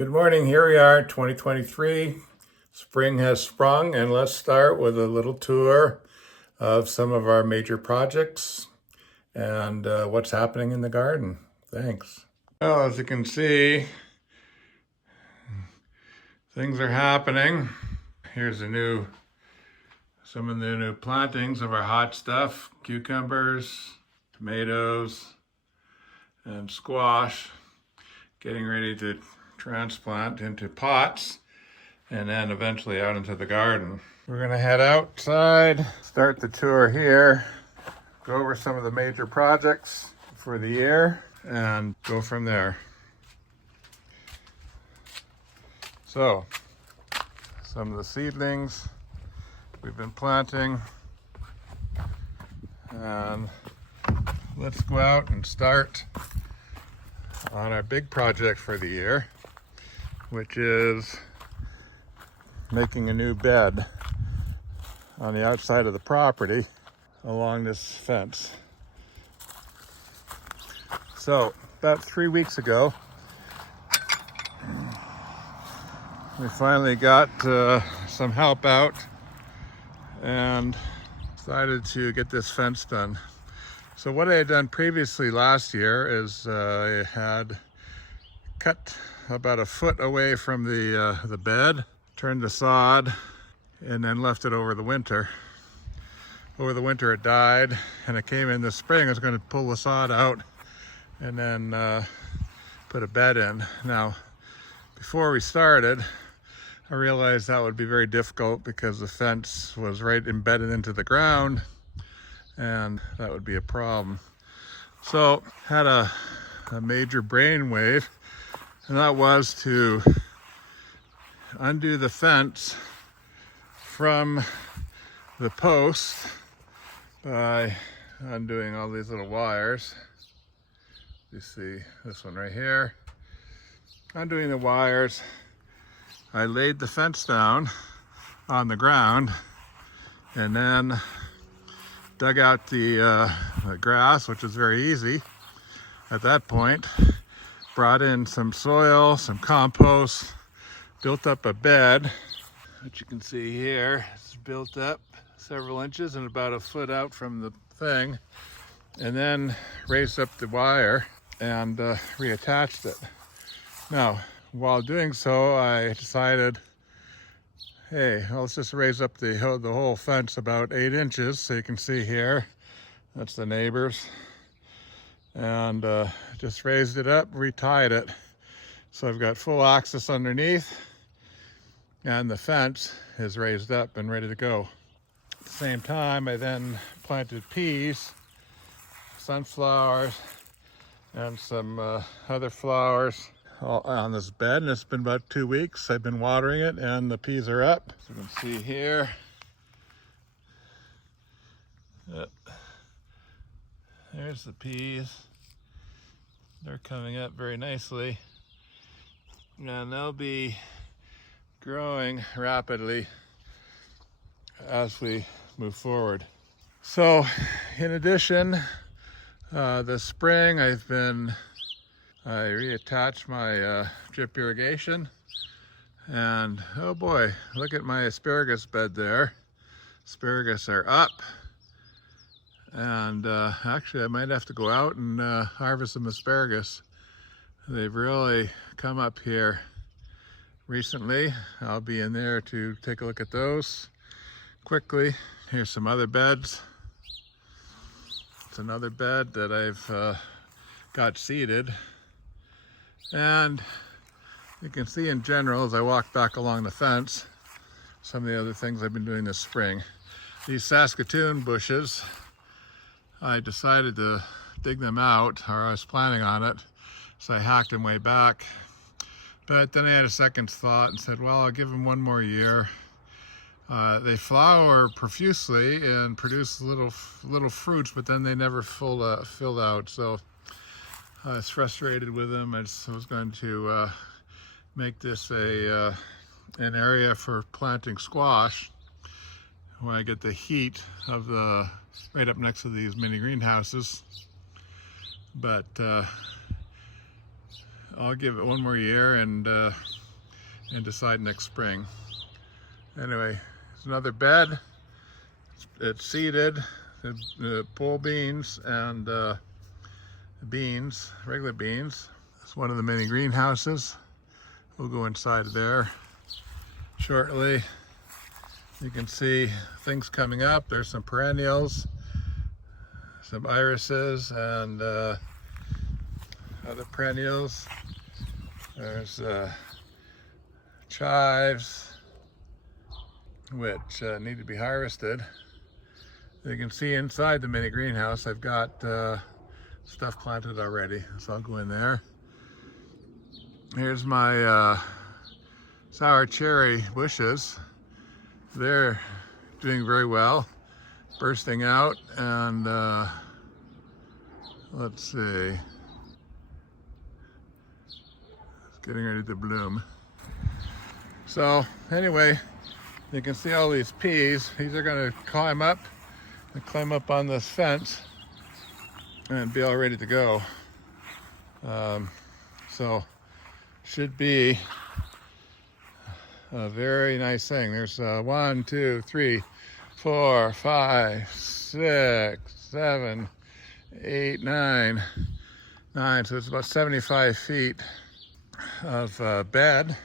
Good morning, here we are, 2023. Spring has sprung, and let's start with a little tour of some of our major projects and what's happening in the garden. Thanks. Well, as you can see, things are happening. Here's some of the new plantings of our hot stuff: cucumbers, tomatoes, and squash, getting ready to transplant into pots and then eventually out into the garden. We're gonna head outside, start the tour here, go over some of the major projects for the year, and go from there. So, some of the seedlings we've been planting, and let's go out and start on our big project for the year, which is making a new bed on the outside of the property along this fence. So about 3 weeks ago, we finally got some help out and decided to get this fence done. So what I had done previously last year is I had cut about a foot away from the bed, turned the sod, and then left it over the winter. Over the winter it died, and it came in the spring. I was going to pull the sod out and then put a bed in. Now, before we started, I realized that would be very difficult because the fence was right embedded into the ground, and that would be a problem. So, had a major brainwave, and that was to undo the fence from the post by undoing all these little wires. You see this one right here. Undoing the wires, I laid the fence down on the ground and then dug out the grass, which is very easy at that point. Brought in some soil, some compost, built up a bed, which you can see here. It's built up several inches and about a foot out from the thing, and then raised up the wire and reattached it. Now, while doing so, I decided, hey, let's just raise up the whole fence about 8 inches. So you can see here, that's the neighbors. And just raised it up, retied it. So I've got full access underneath, and the fence is raised up and ready to go. At the same time, I then planted peas, sunflowers, and some other flowers all on this bed, and it's been about 2 weeks. I've been watering it, and the peas are up. As you can see here, there's the peas. They're coming up very nicely, and they'll be growing rapidly as we move forward. So, in addition, this spring I reattached my drip irrigation, and oh boy, look at my asparagus bed there. Asparagus are up, and actually I might have to go out and harvest some asparagus. They've really come up here recently. I'll be in there to take a look at those quickly. Here's some other beds. It's another bed that I've got seeded. And you can see in general, as I walk back along the fence, some of the other things I've been doing this spring. These Saskatoon bushes, I decided to dig them out, or I was planning on it, so I hacked them way back. But then I had a second thought and said, well, I'll give them one more year. They flower profusely and produce little fruits, but then they never filled out. So I was frustrated with them. I was going to make this an area for planting squash when I get the heat of right up next to these mini greenhouses. But I'll give it one more year and decide next spring. Anyway, it's another bed. It's seeded, pole beans and beans, regular beans. It's one of the mini greenhouses. We'll go inside there shortly. You can see things coming up. There's some perennials, some irises, and other perennials. There's chives, which need to be harvested. You can see inside the mini greenhouse, I've got stuff planted already, so I'll go in there. Here's my sour cherry bushes. They're doing very well, bursting out, and let's see, it's getting ready to bloom. So anyway, you can see all these peas. These are going to climb up on this fence and be all ready to go. So should be a very nice thing. There's 1, 2, 3, 4, 5, 6, 7, 8, 9. So it's about 75 feet of bed.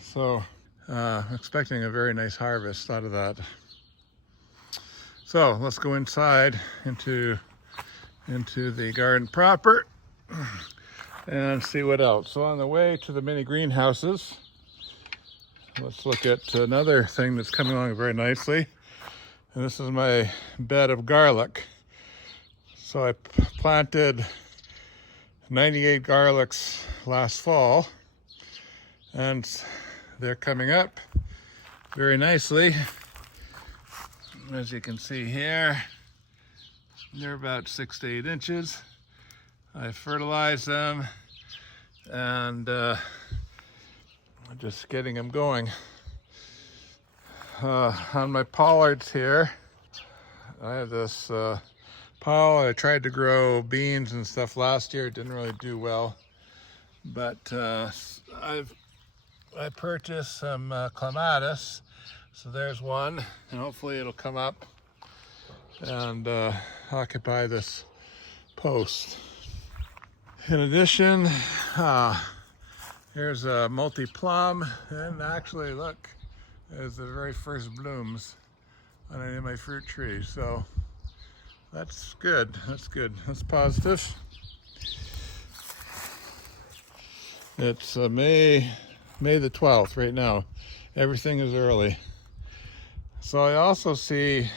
So expecting a very nice harvest out of that. So let's go inside into the garden proper and see what else. So on the way to the mini greenhouses, let's look at another thing that's coming along very nicely. And this is my bed of garlic. So I planted 98 garlics last fall, and they're coming up very nicely. As you can see here, they're about 6 to 8 inches. I fertilize them and just getting them going. On my pollards here, I have this pile. I tried to grow beans and stuff last year. It didn't really do well, but I purchased some clematis. So there's one, and hopefully it'll come up and occupy this post. In addition, here's a multi-plum, and actually look, there's the very first blooms on any of my fruit trees. So that's good, that's positive. It's May the 12th right now. Everything is early. So I also see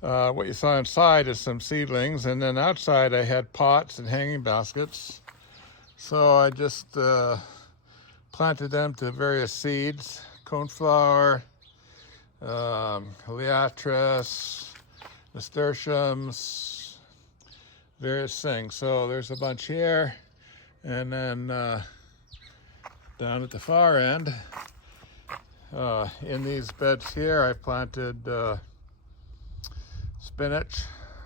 what you saw inside is some seedlings, and then outside I had pots and hanging baskets. So I just planted them to various seeds, coneflower, helianthus, nasturtiums, various things. So there's a bunch here, and then down at the far end, in these beds here, I planted spinach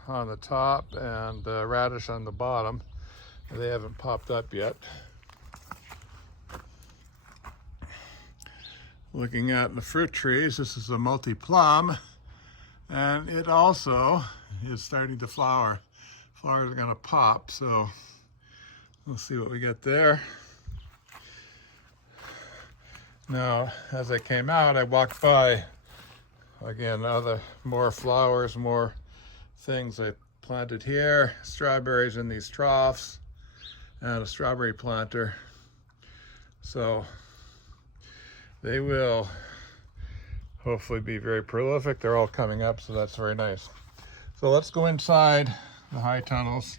on the top and radish on the bottom. They haven't popped up yet. Looking at the fruit trees, this is a multi-plum, and it also is starting to flower. Flowers are going to pop, so we'll see what we get there. Now, as I came out, I walked by, again, more flowers, more things I planted here. Strawberries in these troughs, and a strawberry planter. So they will hopefully be very prolific. They're all coming up, so that's very nice. So let's go inside the high tunnels.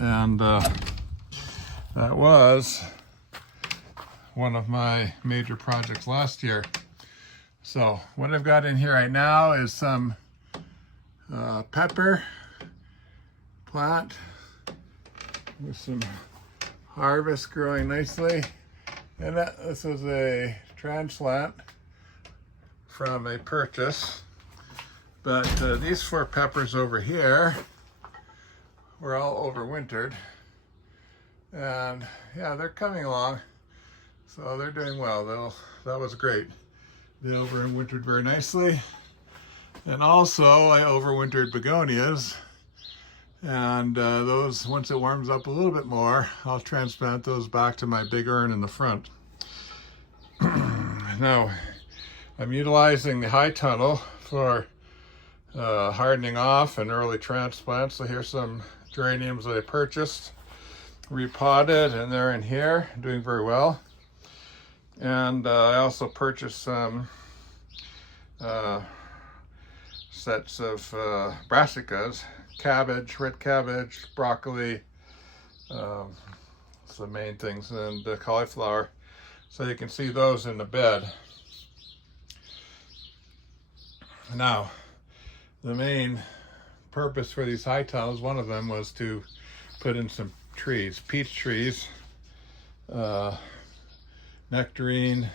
And that was one of my major projects last year. So what I've got in here right now is some pepper plant with some harvest growing nicely. And this is a transplant from a purchase. But these 4 peppers over here were all overwintered. And yeah, they're coming along. So they're doing well. That was great. They overwintered very nicely. And also I overwintered begonias. And those, once it warms up a little bit more, I'll transplant those back to my big urn in the front. Now, I'm utilizing the high tunnel for hardening off and early transplants. So here's some geraniums that I purchased, repotted, and they're in here, doing very well. And I also purchased some sets of brassicas, cabbage, red cabbage, broccoli, it's the main things, and cauliflower. So you can see those in the bed. Now, the main purpose for these high tunnels, one of them was to put in some trees, peach trees, nectarine,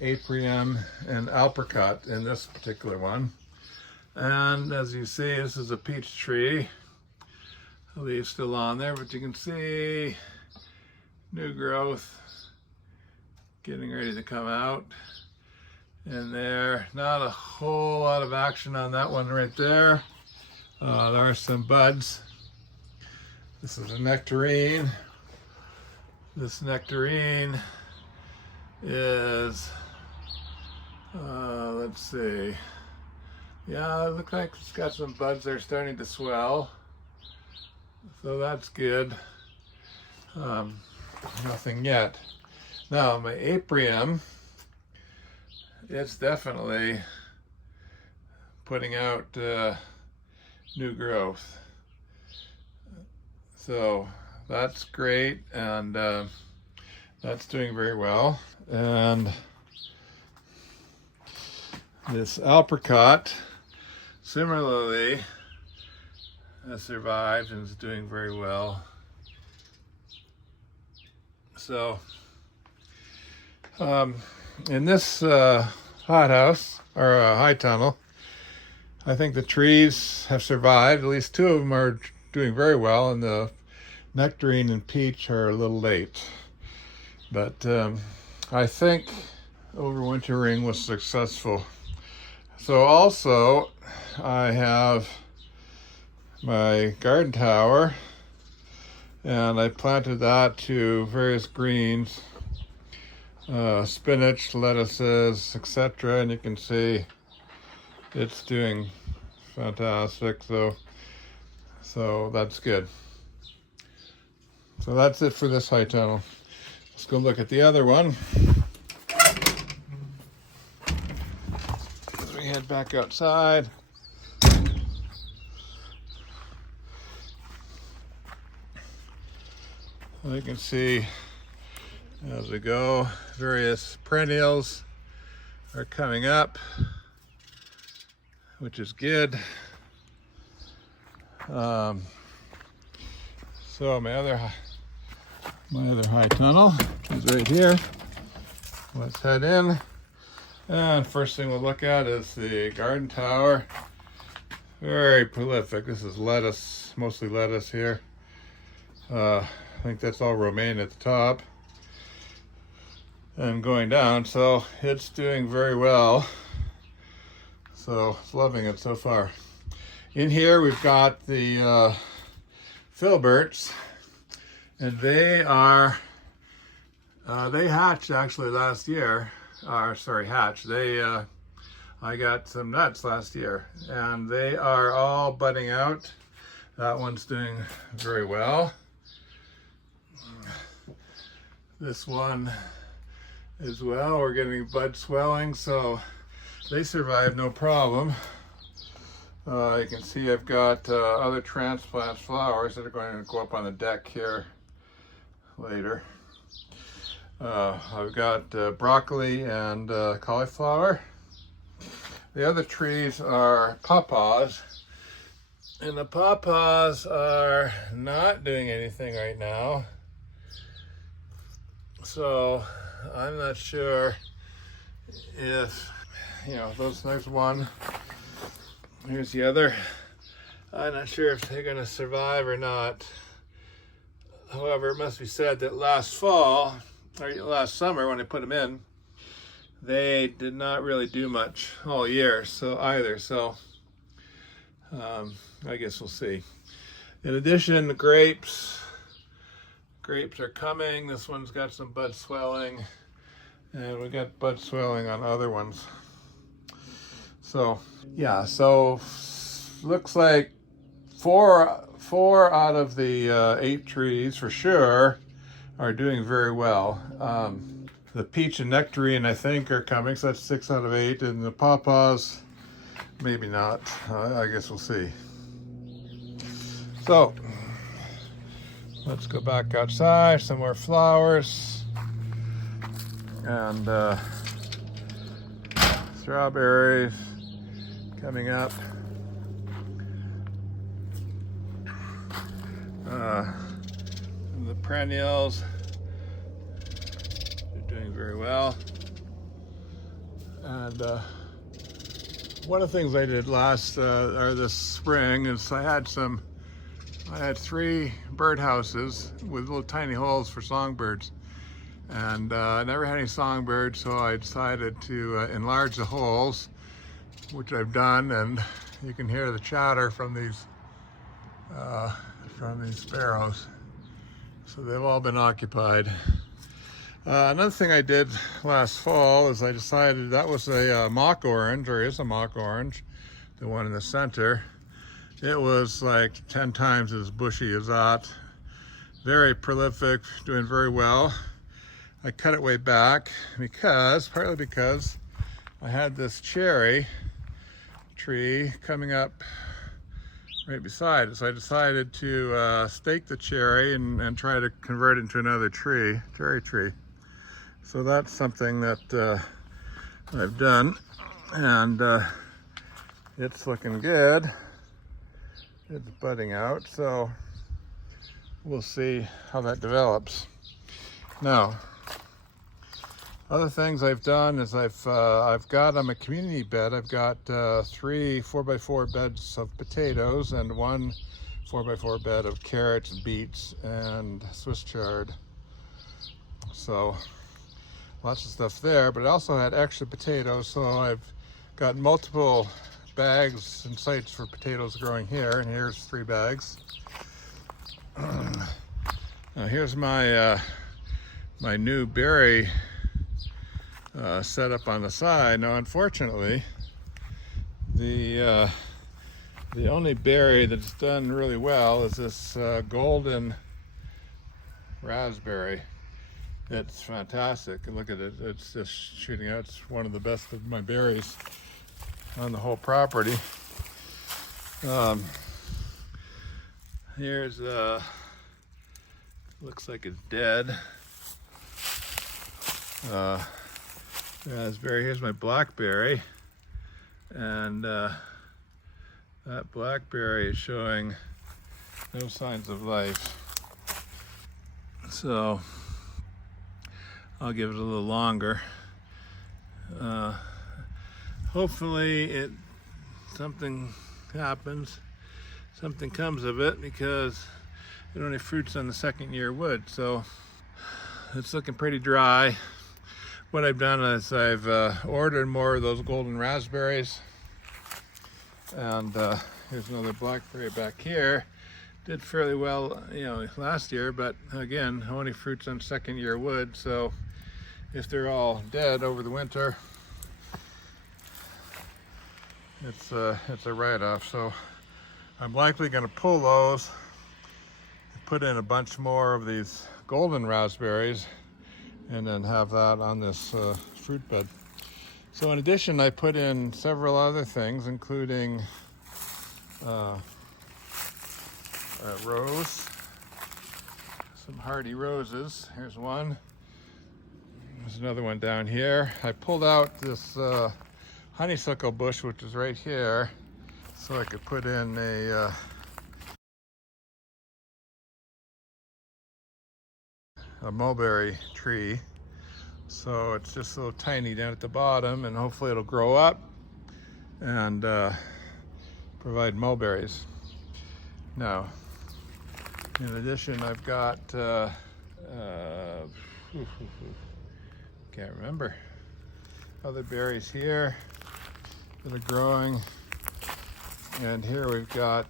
apium, and apricot in this particular one. And as you see, this is a peach tree. The leaves still on there, but you can see new growth getting ready to come out in there. Not a whole lot of action on that one right there. There are some buds. This is a nectarine. This nectarine is, let's see. Yeah, it looks like it's got some buds that are starting to swell. So that's good. Nothing yet. Now, my apium, it's definitely putting out new growth. So that's great, and that's doing very well. And this apricot similarly has survived and is doing very well. So in this hothouse, or high tunnel, I think the trees have survived. At least two of them are doing very well, and the nectarine and peach are a little late. But I think overwintering was successful. So also, I have my garden tower, and I planted that to various greens, spinach, lettuces, etc. And you can see it's doing fantastic. So that's good. So that's it for this high tunnel. Let's go look at the other one. As we head back outside. You can see as we go, various perennials are coming up, which is good. So my other high tunnel is right here. Let's head in. And first thing we'll look at is the garden tower. Very prolific. This is lettuce, mostly lettuce here. I think that's all romaine at the top. And going down, so it's doing very well. So loving it so far. In here we've got the filberts, and they hatched actually last year. Hatched. I got some nuts last year, and they are all budding out. That one's doing very well. This one as well, we're getting bud swelling, so they survive no problem. You can see I've got other transplant flowers that are going to go up on the deck here later. I've got broccoli and cauliflower. The other trees are pawpaws, and the pawpaws are not doing anything right now. So I'm not sure if, there's one. Here's the other. I'm not sure if they're going to survive or not. However, it must be said that last fall, or last summer when I put them in, they did not really do much all year, so I guess we'll see. In addition, the grapes are coming. This one's got some bud swelling, and we got bud swelling on other ones. So yeah, so looks like four out of the 8 trees for sure are doing very well. The peach and nectarine, I think, are coming, so that's 6 out of 8, and the pawpaws, maybe not. I guess we'll see. So let's go back outside. Some more flowers and strawberries coming up. The perennials are doing very well. And one of the things I did this spring is I had 3 birdhouses with little tiny holes for songbirds. And I never had any songbirds, so I decided to enlarge the holes, which I've done, and you can hear the chatter from these sparrows. So they've all been occupied. Another thing I did last fall is I decided that was a mock orange, or is a mock orange, the one in the center. It was like 10 times as bushy as that. Very prolific, doing very well. I cut it way back partly because I had this cherry tree coming up right beside it. So I decided to stake the cherry and try to convert it into another cherry tree. So that's something that I've done, and it's looking good. It's budding out, so we'll see how that develops. Now, other things I've done is I've got on my community bed, I've got 3 4x4 beds of potatoes and 1 4x4 bed of carrots, beets, and Swiss chard. So lots of stuff there, but I also had extra potatoes, so I've got multiple bags and sites for potatoes growing here, and here's 3 bags. Now here's my my new berry set up on the side. Now unfortunately, the only berry that's done really well is this golden raspberry. It's fantastic. Look at it. It's just shooting out. It's one of the best of my berries on the whole property. Here's looks like it's dead. Raspberry. Here's my blackberry, and that blackberry is showing no signs of life. So I'll give it a little longer. Hopefully something happens, something comes of it, because it only fruits on the 2nd year wood, so it's looking pretty dry. What I've done is I've ordered more of those golden raspberries, and here's another blackberry back here. Did fairly well, last year, but again, only fruits on 2nd year wood, so if they're all dead over the winter, it's a write-off. So I'm likely going to pull those, put in a bunch more of these golden raspberries, and then have that on this fruit bed. So in addition, I put in several other things, including rose, some hardy roses. Here's one. There's another one down here. I pulled out this honeysuckle bush, which is right here, so I could put in a mulberry tree. So it's just so tiny down at the bottom, and hopefully it'll grow up and provide mulberries. Now In addition, I've got, can't remember, other berries here that are growing. And here we've got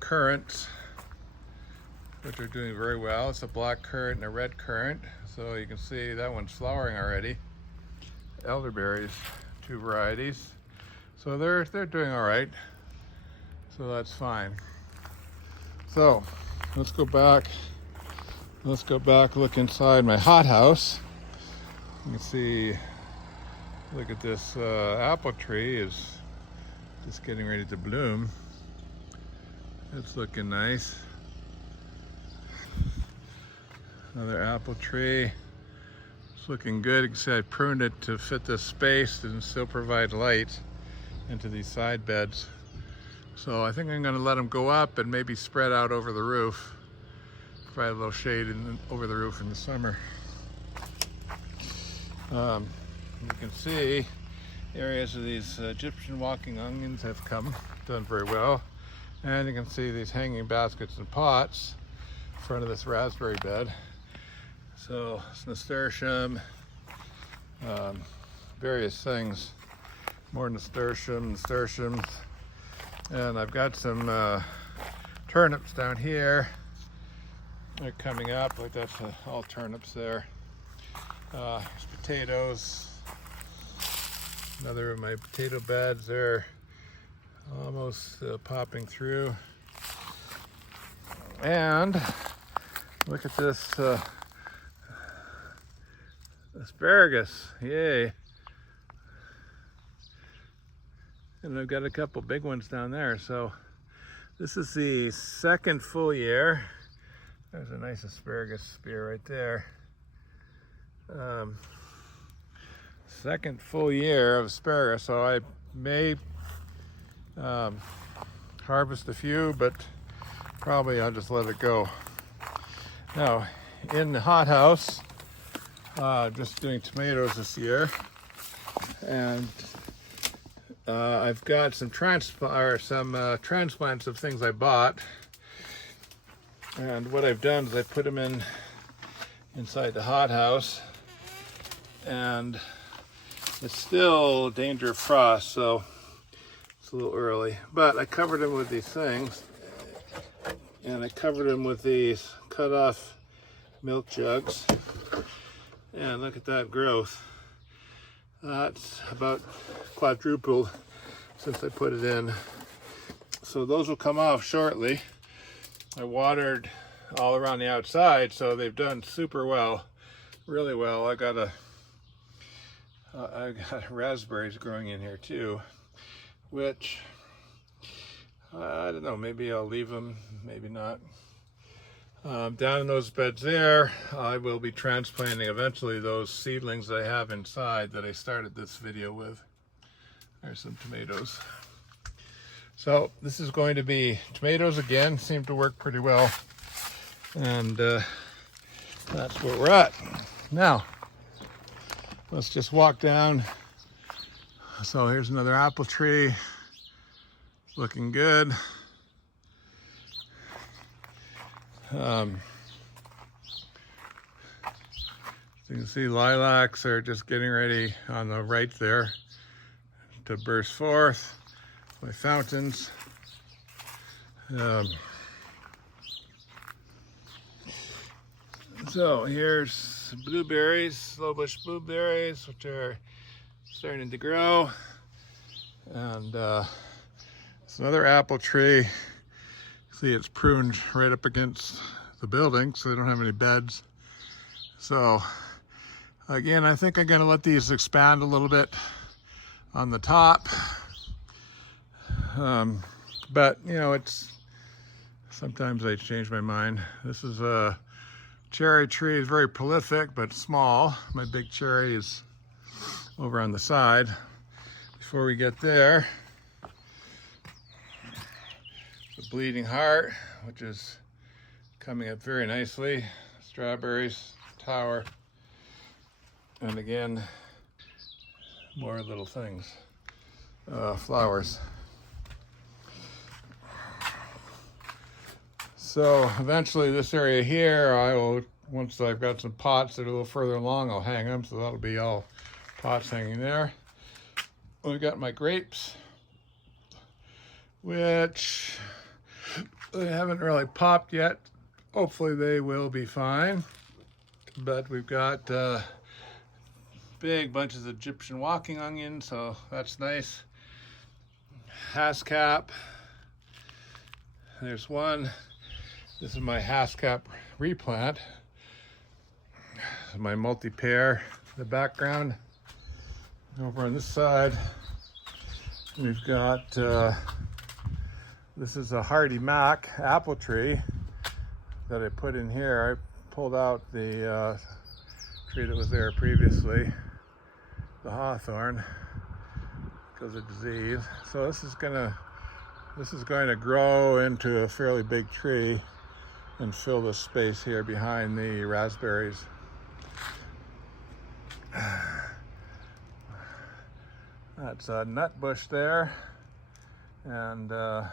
currants, which are doing very well. It's a black currant and a red currant. So you can see that one's flowering already. Elderberries, 2 varieties. So they're doing all right. So that's fine. So let's go back. Look inside my hothouse. You can see, look at this apple tree is just getting ready to bloom. It's looking nice. Another apple tree. It's looking good. You can see I pruned it to fit this space and still provide light into these side beds. So I think I'm going to let them go up and maybe spread out over the roof. Provide a little shade over the roof in the summer. You can see areas of these Egyptian walking onions have done very well. And you can see these hanging baskets and pots in front of this raspberry bed. So it's nasturtium, various things, more nasturtiums. And I've got some turnips down here. They're coming up, like that's all turnips there. There's potatoes. Another of my potato beds, they're almost popping through. And look at this asparagus, yay. And I've got a couple big ones down there. So this is the second full year. There's a nice asparagus spear right there. Second full year of asparagus, so I may harvest a few, but probably I'll just let it go. Now, in the hothouse, just doing tomatoes this year, and I've got some transplants of things I bought, and what I've done is I put them inside the hothouse, and it's still danger of frost, so it's a little early. But I covered them with these things, and I covered them with these cut off milk jugs, and look at that growth. That's about quadrupled since I put it in. So those will come off shortly. I watered all around the outside, so they've done super well, really well. I got raspberries growing in here too, which I don't know, maybe I'll leave them, maybe not. Down in those beds there, I will be transplanting eventually those seedlings that I have inside that I started this video with. There's some tomatoes. So this is going to be tomatoes again, seem to work pretty well. And that's where we're at. Now, let's just walk down. So here's another apple tree, looking good. You can see lilacs are just getting ready on the right there to burst forth. My fountains. So here's blueberries, slow bush blueberries, which are starting to grow. And it's another apple tree. See, it's pruned right up against the building, so they don't have any beds. So again, I think I'm gonna let these expand a little bit on the top. But you know, sometimes I change my mind. This is a cherry tree, it's very prolific, but small. My big cherry is over on the side. Before we get there, the bleeding heart, which is coming up very nicely. Strawberries, tower, and again, more little things, flowers. So eventually this area here, I will, once I've got some pots that are a little further along, I'll hang them. So that'll be all pots hanging there. I've got my grapes, which they haven't really popped yet. Hopefully they will be fine. But we've got big bunches of Egyptian walking onion, so that's nice. Haskap. There's one. This is my Haskap replant. My multi-pair. The background. Over on this side, we've got this is a Hardy Mac apple tree that I put in here. I pulled out the tree that was there previously, the hawthorn, because of disease. So this is going to grow into a fairly big tree and fill the space here behind the raspberries. That's a nut bush there, and other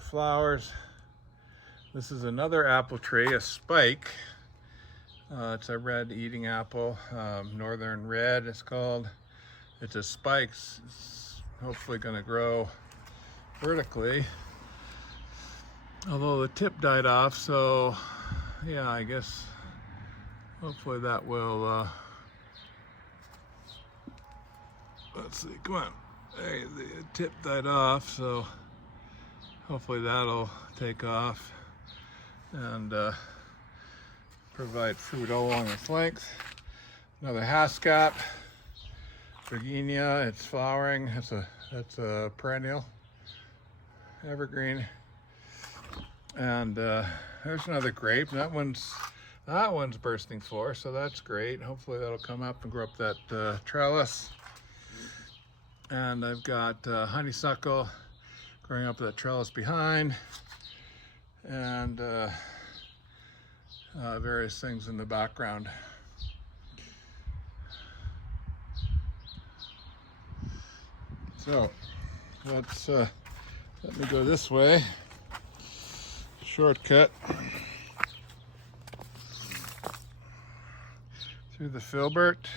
flowers. This is another apple tree, a spike. It's a red eating apple, northern red it's called. It's a spike. It's hopefully going to grow vertically, although the tip died off, so yeah, I guess hopefully that will let's see, come on. Hey, the tip died off, so hopefully that'll take off and provide fruit all along its length. Another Haskap, Virginia, it's flowering. That's a perennial, evergreen. And there's another grape. That one's bursting forth, so that's great. Hopefully that'll come up and grow up that trellis. And I've got honeysuckle growing up that trellis behind, and various things in the background. So let me go this way. Shortcut through the filbert,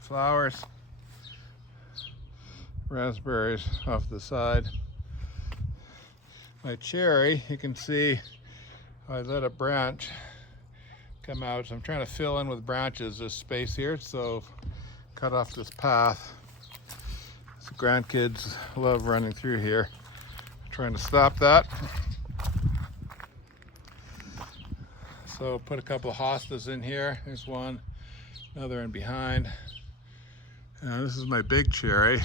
flowers, raspberries off the side. My cherry, you can see I let a branch come out, so I'm trying to fill in with branches this space here, so cut off this path. So grandkids love running through here. I'm trying to stop that. So put a couple of hostas in here. There's one, another in behind. This is my big cherry.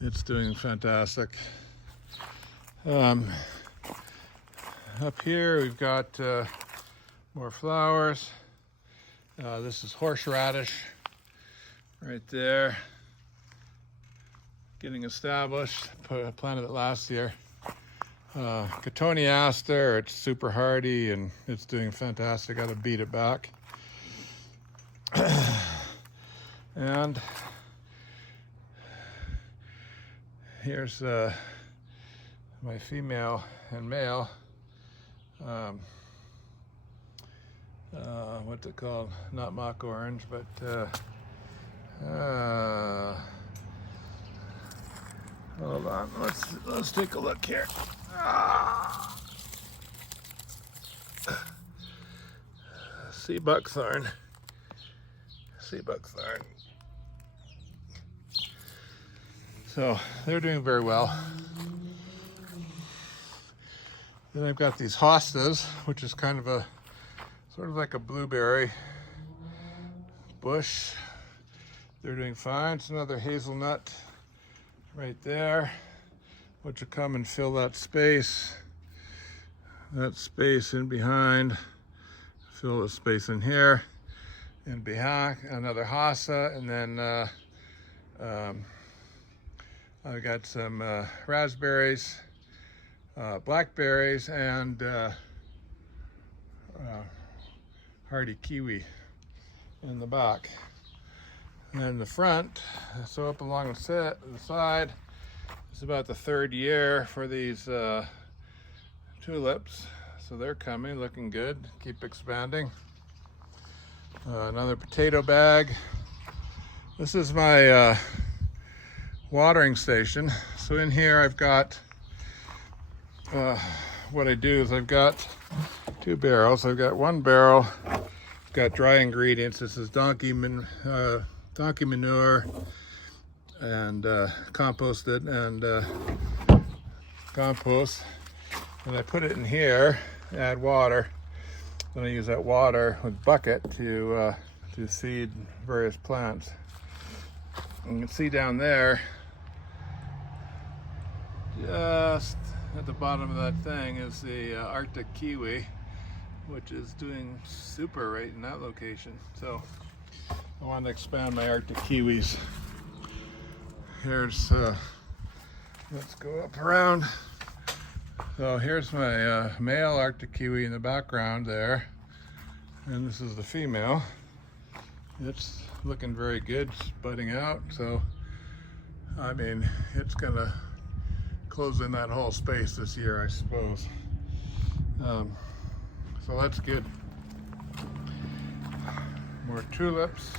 It's doing fantastic. Up here we've got more flowers. This is horseradish right there, getting established. Planted it last year. Cotoneaster, it's super hardy and it's doing fantastic. Got to beat it back. And here's my female and male, what's it called? Not mock orange, but hold on, let's take a look here. Sea buckthorn. Sea buckthorn. So they're doing very well. Then I've got these hostas, which is kind of a sort of like a blueberry bush. They're doing fine. It's another hazelnut right there, which will come and fill that space in behind, fill the space in here, and behind another hosta, and then I've got some raspberries, blackberries, and hardy kiwi in the back. And then the front, so up along the side, it's about the third year for these tulips. So they're coming, looking good. Keep expanding. Another potato bag. This is my watering station. So in here I've got, what I do is I've got 2 barrels. I've got 1 barrel, got dry ingredients. This is donkey manure and composted and compost. And I put it in here, add water. Then I use that water with bucket to seed various plants. And you can see down there, just at the bottom of that thing, is the Arctic kiwi, which is doing super right in that location. So I want to expand my Arctic kiwis. Here's, let's go up around. So here's my male Arctic kiwi in the background there, and this is the female. It's looking very good, it's budding out, so I mean it's gonna close in that whole space this year, I suppose. So that's good. More tulips.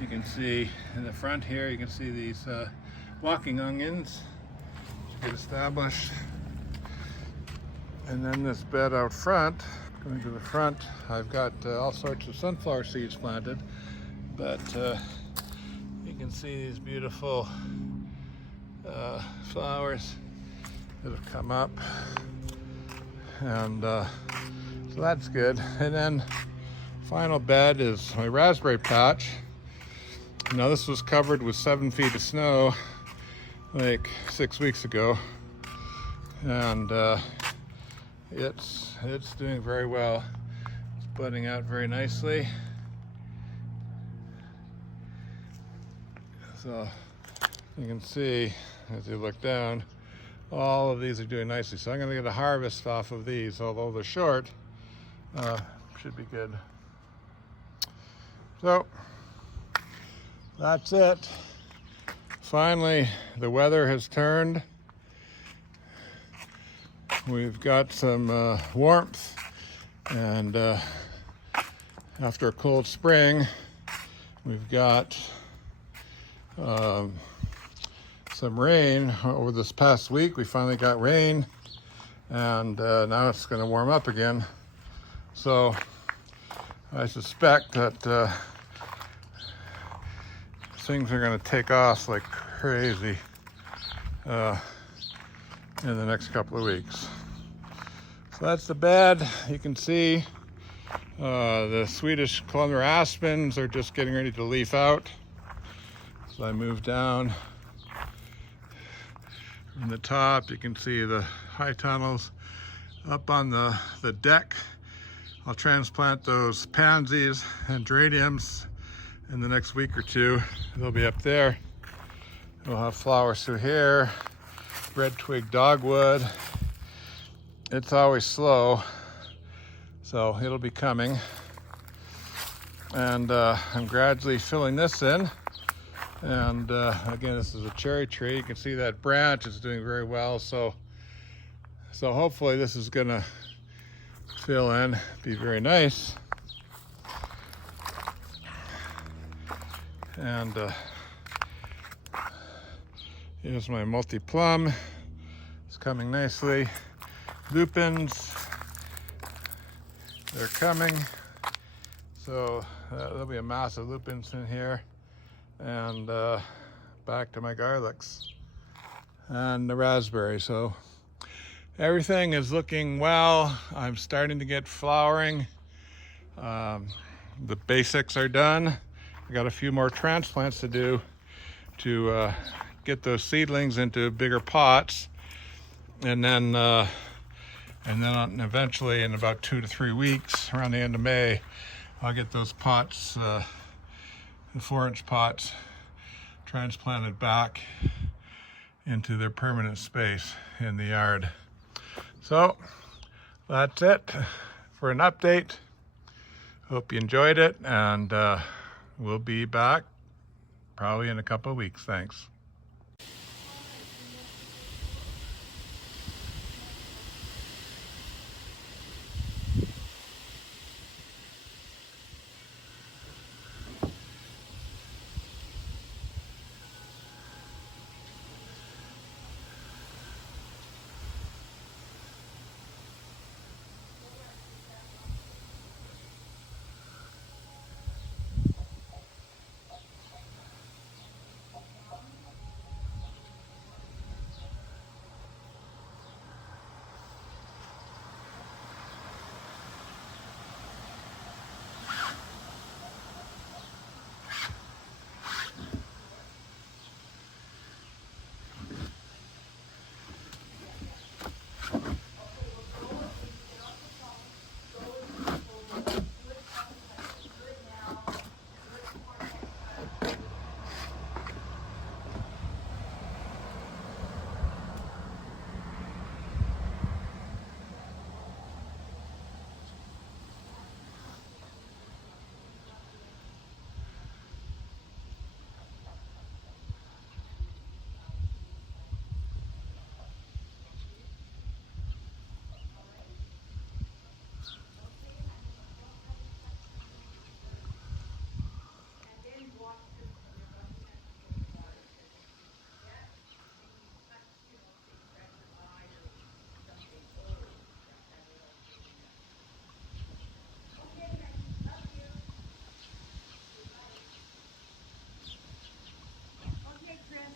You can see in the front here, you can see these walking onions get established. And then this bed out front, going to the front, I've got all sorts of sunflower seeds planted, but you can see these beautiful flowers that have come up, and so that's good. And then final bed is my raspberry patch. Now this was covered with 7 feet of snow like 6 weeks ago, and it's doing very well. It's budding out very nicely. So you can see as you look down, all of these are doing nicely. So I'm going to get a harvest off of these, although they're short. Should be good. So that's it. Finally, the weather has turned. We've got some warmth, and after a cold spring, we've got some rain. Over this past week, we finally got rain, and now it's going to warm up again. So I suspect that things are going to take off like crazy in the next couple of weeks. So that's the bed. You can see the Swedish columnar aspens are just getting ready to leaf out. So I move down from the top. You can see the high tunnels up on the deck. I'll transplant those pansies and geraniums in the next week or two. They'll be up there. We'll have flowers through here. Red twig dogwood. It's always slow, so it'll be coming. And I'm gradually filling this in. And again, this is a cherry tree. You can see that branch is doing very well. So hopefully this is gonna fill in, be very nice. And here's my multi-plum. It's coming nicely. Lupins, they're coming. So there'll be a mass of lupins in here. And back to my garlics and the raspberry. So everything is looking well. I'm starting to get flowering. The basics are done. I got a few more transplants to do to get those seedlings into bigger pots, and then eventually in about 2 to 3 weeks, around the end of May, I'll get those pots, the 4-inch pots, transplanted back into their permanent space in the yard. So that's it for an update. Hope you enjoyed it, and we'll be back probably in a couple of weeks. Thanks.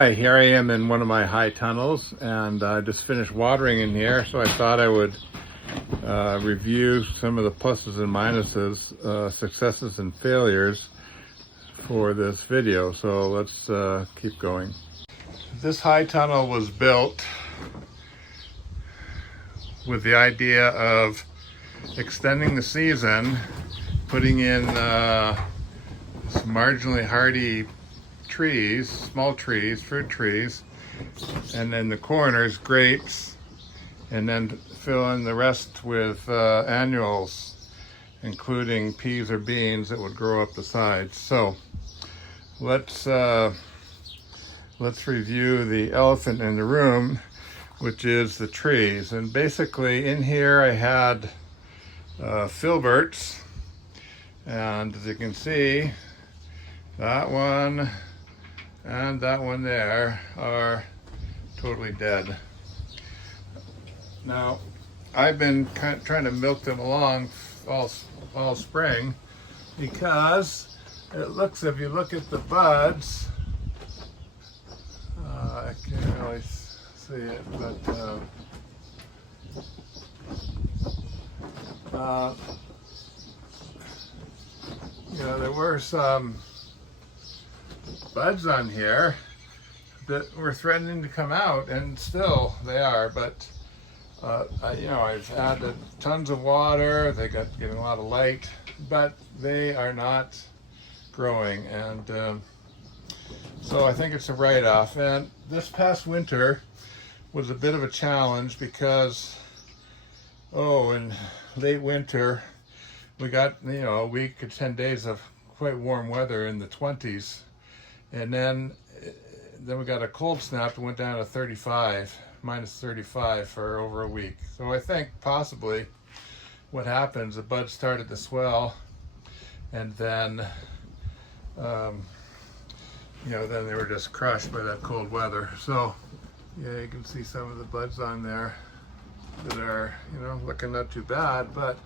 Hi, here I am in one of my high tunnels, and I just finished watering in here, so I thought I would review some of the pluses and minuses, successes and failures for this video. So let's keep going. This high tunnel was built with the idea of extending the season, putting in some marginally hardy trees, small trees, fruit trees, and then the corners, grapes, and then fill in the rest with annuals, including peas or beans that would grow up the sides. So let's review the elephant in the room, which is the trees. And basically in here I had filberts, and as you can see, that one and that one there are totally dead. Now, I've been trying to milk them along all spring, because it looks, if you look at the buds, I can't really see it, but you know, there were some buds on here that were threatening to come out, and still they are. But I've added tons of water. They getting a lot of light, but they are not growing, and so I think it's a write-off. And this past winter was a bit of a challenge because, in late winter we got a week or 10 days of quite warm weather in the 20s. And then we got a cold snap that went down to 35, minus 35 for over a week. So I think possibly what happens, the buds started to swell, and then, then they were just crushed by that cold weather. So yeah, you can see some of the buds on there that are, looking not too bad, but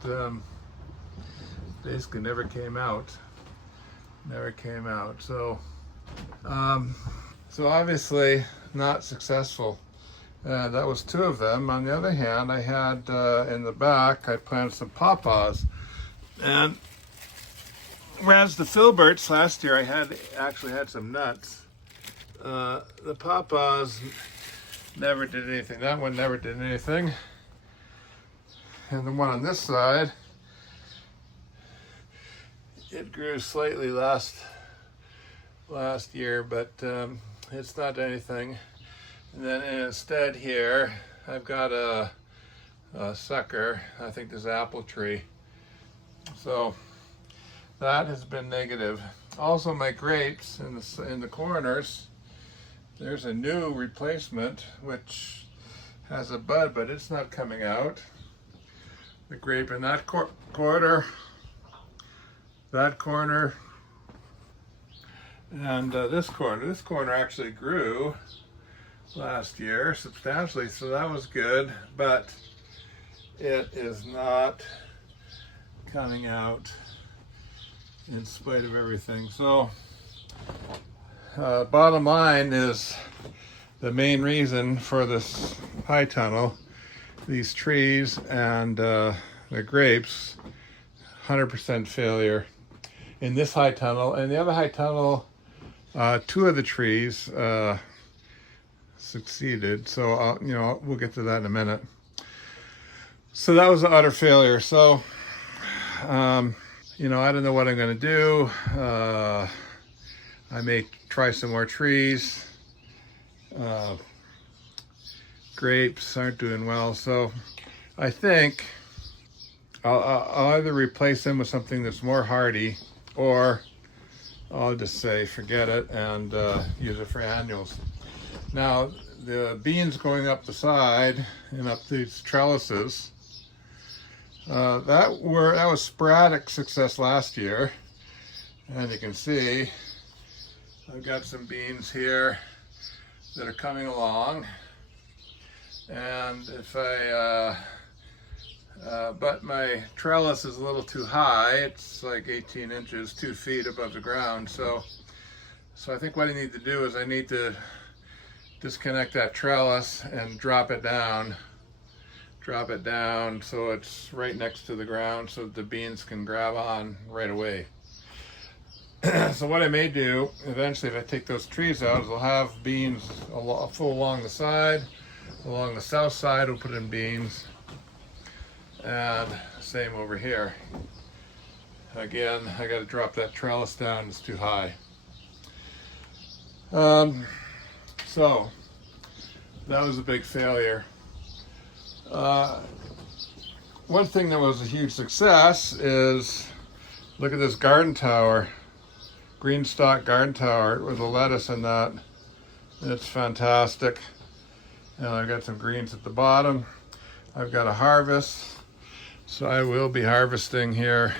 basically never came out. So obviously not successful. That was 2 of them. On the other hand, I had in the back, I planted some pawpaws. And whereas the filberts last year, I actually had some nuts. The pawpaws never did anything. That one never did anything. And the one on this side, it grew slightly last year, but it's not anything. And then instead here, I've got a sucker. I think this apple tree. So that has been negative. Also, my grapes in the corners, there's a new replacement which has a bud, but it's not coming out. The grape in that corner, that corner, and this corner actually grew last year substantially, so that was good, but it is not coming out in spite of everything. So bottom line is, the main reason for this high tunnel, these trees and the grapes, 100% failure in this high tunnel. And the other high tunnel, 2 of the trees succeeded. So we'll get to that in a minute. So that was an utter failure. So I don't know what I'm going to do. I may try some more trees. Grapes aren't doing well, so I think I'll either replace them with something that's more hardy, or I'll just say forget it and use it for annuals. Now, the beans going up the side and up these trellises, that was sporadic success last year, and you can see I've got some beans here that are coming along, and if I but my trellis is a little too high. It's like 18 inches, 2 feet above the ground. So I think what I need to do is I need to disconnect that trellis and drop it down so it's right next to the ground so that the beans can grab on right away. So what I may do eventually, if I take those trees out, is I'll have beans full along the side. Along the south side, we'll put in beans, and same over here. Again, I got to drop that trellis down, it's too high. So that was a big failure. One thing that was a huge success is, look at this garden tower, green stalk garden tower with the lettuce in that. It's fantastic. And I've got some greens at the bottom. I've got a harvest, so I will be harvesting here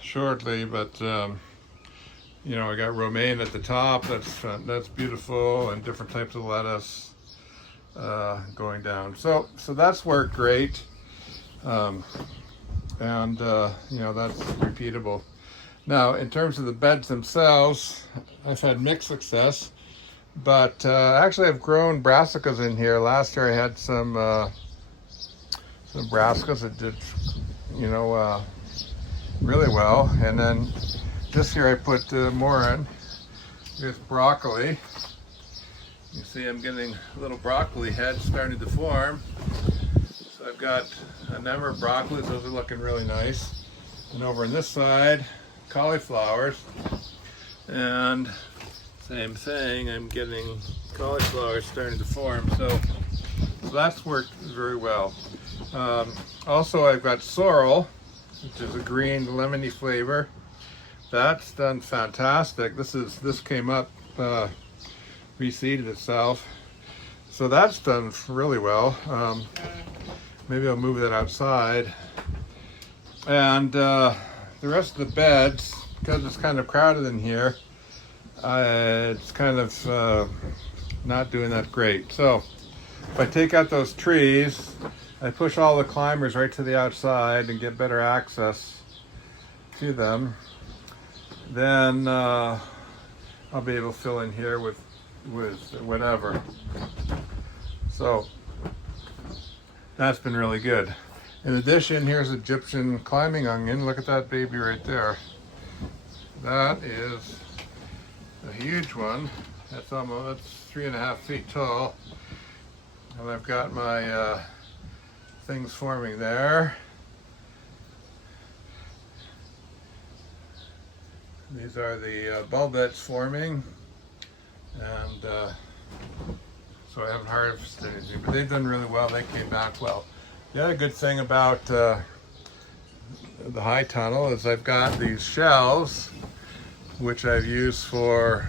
shortly, but you know, I got romaine at the top. That's beautiful, and different types of lettuce going down. So that's worked great, and you know, that's repeatable. Now, in terms of the beds themselves, I've had mixed success, but actually I've grown brassicas in here. Last year I had some brassicas that did, you know, really well, and then this year I put more in. Here's broccoli. You see I'm getting little broccoli heads starting to form. So I've got a number of broccolis, those are looking really nice. And over on this side, cauliflowers. And same thing, I'm getting cauliflowers starting to form. So that's worked very well. Also I've got sorrel, which is a green lemony flavor. That's done fantastic. This came up, reseeded itself. So that's done really well. Maybe I'll move that outside. And the rest of the beds, because it's kind of crowded in here, it's kind of not doing that great. So if I take out those trees, I push all the climbers right to the outside and get better access to them, then I'll be able to fill in here with whatever. So that's been really good. In addition, here's Egyptian climbing onion. Look at that baby right there. That is a huge one. That's 3.5 feet tall. And I've got my things forming there. These are the bulbets forming, and so I haven't harvested anything, but they've done really well. They came back well. The other good thing about the high tunnel is I've got these shelves, which I've used for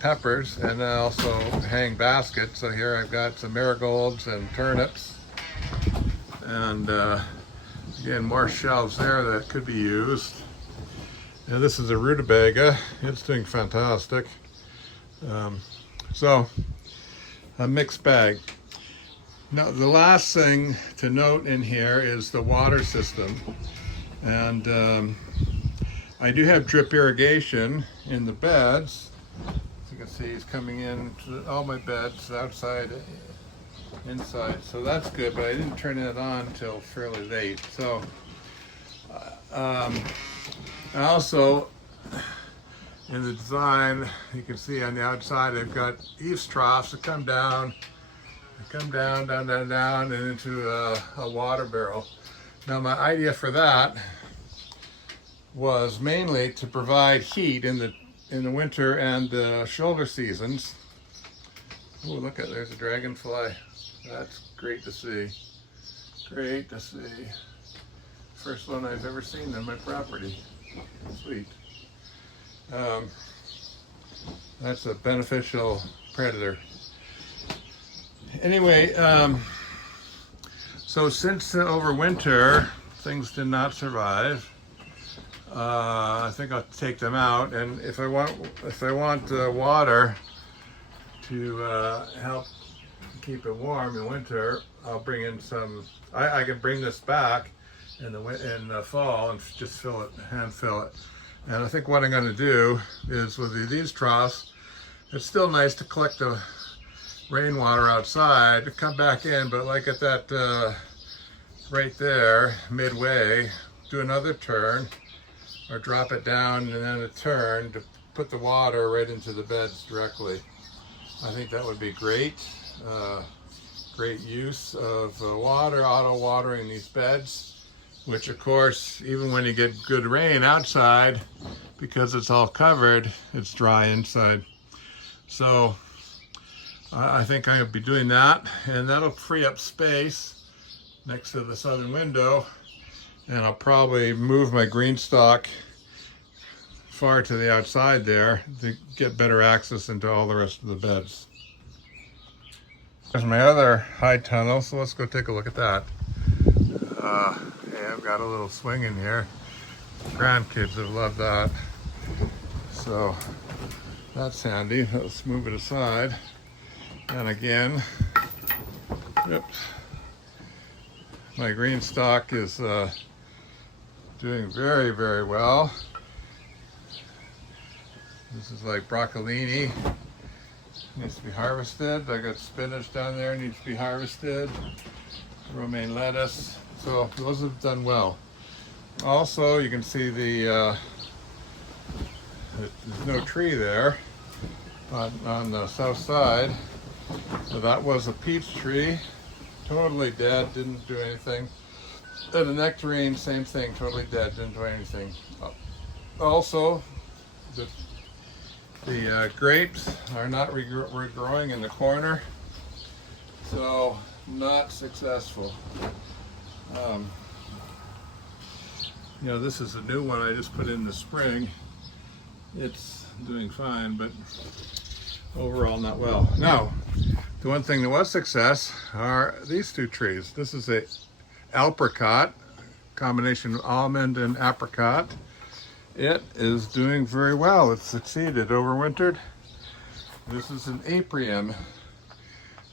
peppers, and I also hang baskets. So here I've got some marigolds and turnips, and again, more shelves there that could be used. And this is a rutabaga. It's doing fantastic. So a mixed bag. Now, the last thing to note in here is the water system. And I do have drip irrigation in the beds. As you can see, it's coming in to all my beds, outside, inside. So that's good, but I didn't turn it on until fairly late. So also, in the design, you can see on the outside, I've got eaves troughs that come down, and into a water barrel. Now, my idea for that was mainly to provide heat in the winter and the shoulder seasons. Oh, look at, there's a dragonfly. That's great to see. Great to see. First one I've ever seen on my property. Sweet. That's a beneficial predator. Anyway, so since over winter things did not survive, I think I'll take them out, and if I want water to help keep it warm in winter, I'll bring in some. I can bring this back in the fall and just hand fill it. And I think what I'm going to do is with these troughs, It's still nice to collect the rainwater outside to come back in, but like at that right there, midway, do another turn or drop it down and then a turn to put the water right into the beds directly. I think that would be great. Great use of water, auto watering these beds, which of course, even when you get good rain outside, because it's all covered, it's dry inside. So I think I'll be doing that, and that'll free up space next to the southern window, and I'll probably move my green stock far to the outside there to get better access into all the rest of the beds. There's my other high tunnel, so let's go take a look at that. Yeah, I've got a little swing in here. Grandkids have loved that. So that's handy. Let's move it aside. And again, oops, my green stock is doing very, very well. This is like broccolini. Needs to be harvested. I got spinach down there, needs to be harvested. Romaine lettuce. So those have done well. Also, you can see there's no tree there on the south side. So that was a peach tree, totally dead, didn't do anything. And a nectarine, same thing, totally dead, didn't do anything. Also, the grapes are not regrowing in the corner, so not successful. You know, this is a new one I just put in the spring. It's doing fine, but overall not well. Now, the one thing that was success are these two trees. This is a apricot, combination of almond and apricot. It is doing very well. It's succeeded, overwintered. This is an aprium.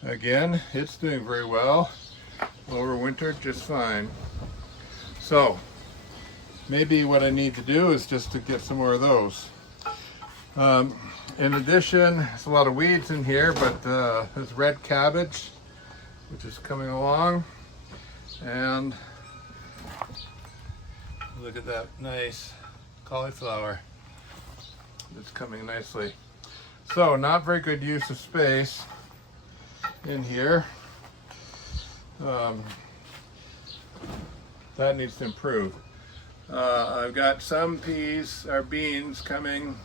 Again, it's doing very well. Overwintered just fine. So, maybe what I need to do is just to get some more of those. In addition, there's a lot of weeds in here, but there's red cabbage, which is coming along. And look at that nice cauliflower. It's coming nicely. So not very good use of space in here. That needs to improve. I've got some peas or beans coming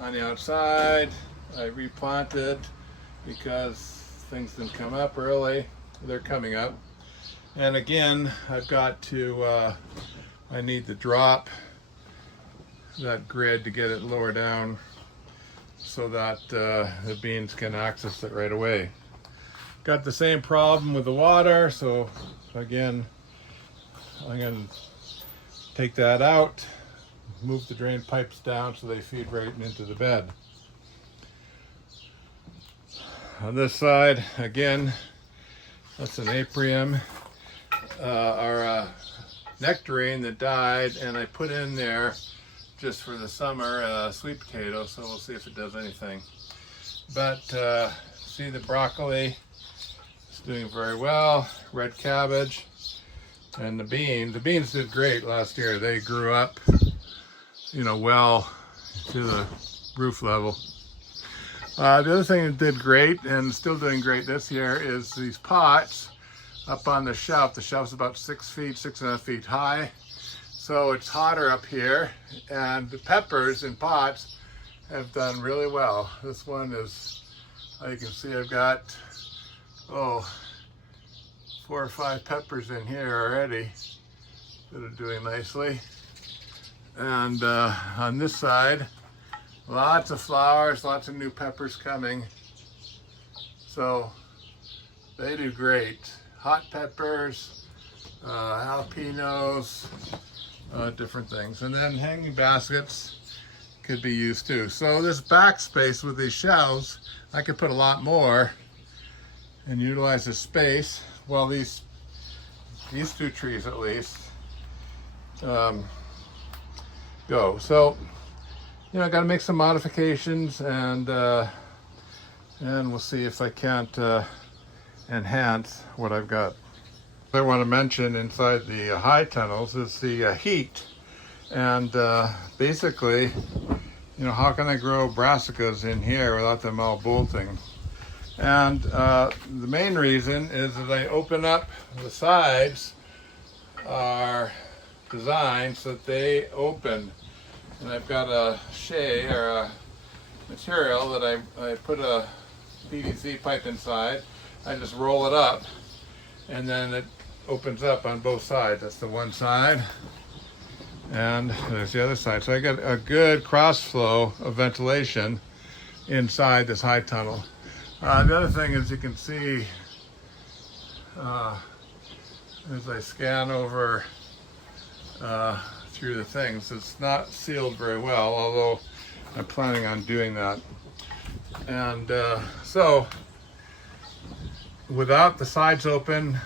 on the outside. I replanted because things didn't come up early. They're coming up. And again, I've got to, I need to drop that grid to get it lower down so that the beans can access it right away. Got the same problem with the water, so again, I'm going to take that out, move the drain pipes down so they feed right into the bed. On this side, again, that's an aprium, or nectarine that died, and I put in there just for the summer sweet potato, so we'll see if it does anything. But see the broccoli, it's doing very well. Red cabbage and the beans did great last year. They grew up, you know, well to the roof level. The other thing that did great and still doing great this year is these pots up on the shelf. The shelf's about 6 feet, 6.5 feet high. So it's hotter up here, and the peppers in pots have done really well. This one is, you can see I've got, 4 or 5 peppers in here already that are doing nicely. And on this side, lots of flowers, lots of new peppers coming. So they do great. Hot peppers, jalapenos, different things. And then hanging baskets could be used too. So this backspace with these shelves, I could put a lot more and utilize the space. Well, these 2 trees at least go. So, you know, I got to make some modifications, and and we'll see if I can't enhance what I've got. I want to mention inside the high tunnels is the heat, and basically, you know, how can I grow brassicas in here without them all bolting? And the main reason is that I open up the sides are designed so that they open, and I've got a shea or a material that I put a PVC pipe inside. I just roll it up and then it opens up on both sides. That's the one side and there's the other side. So I get a good cross flow of ventilation inside this high tunnel. The other thing is you can see as I scan over through the things, it's not sealed very well, although I'm planning on doing that. And so without the sides open,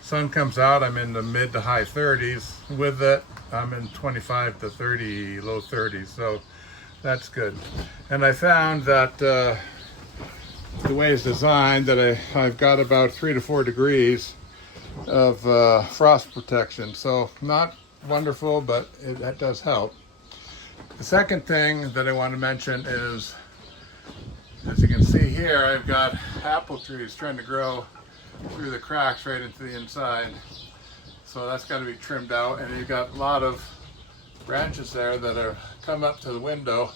sun comes out, I'm in the mid to high 30s. With it, I'm in 25 to 30, low 30s, so that's good. And I found that the way it's designed, that I've got about 3 to 4 degrees of frost protection. So not wonderful, but that does help. The second thing that I want to mention is, as you can see here, I've got apple trees trying to grow through the cracks right into the inside. So that's got to be trimmed out, and you've got a lot of branches there that are come up to the window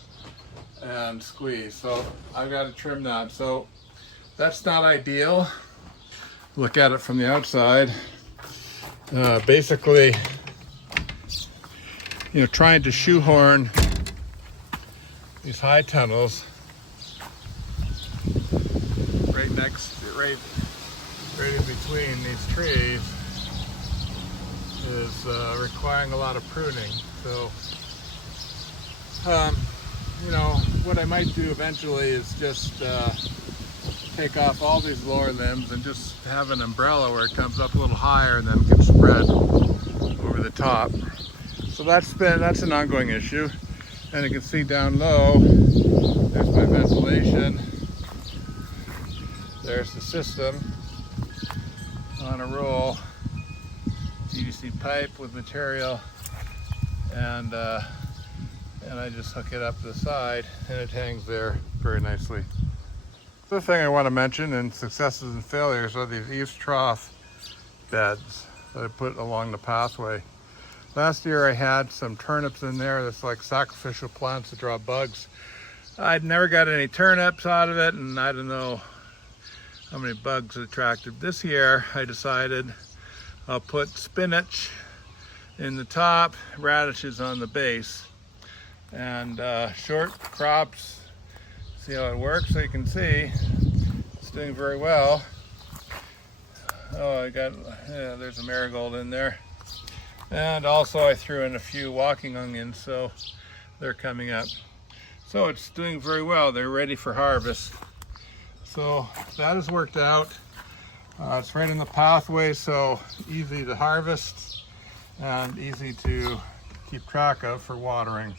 and squeeze. So I've got to trim that. So that's not ideal. Look at it from the outside. Basically, you know, trying to shoehorn these high tunnels right in between these trees is requiring a lot of pruning. So, you know, what I might do eventually is just take off all these lower limbs and just have an umbrella where it comes up a little higher and then can spread over the top. So that's an ongoing issue. And you can see down low, there's my ventilation. There's the system on a roll, PVC pipe with material, and I just hook it up to the side and it hangs there very nicely. The other thing I want to mention in successes and failures are these eaves trough beds that I put along the pathway. Last year I had some turnips in there that's like sacrificial plants to draw bugs. I'd never got any turnips out of it, and I don't know how many bugs it attracted. This year I decided I'll put spinach in the top, radishes on the base, and short crops. See how it works? So you can see it's doing very well. Oh, there's a marigold in there. And also I threw in a few walking onions, so they're coming up. So it's doing very well. They're ready for harvest. So that has worked out. It's right in the pathway, so easy to harvest and easy to keep track of for watering.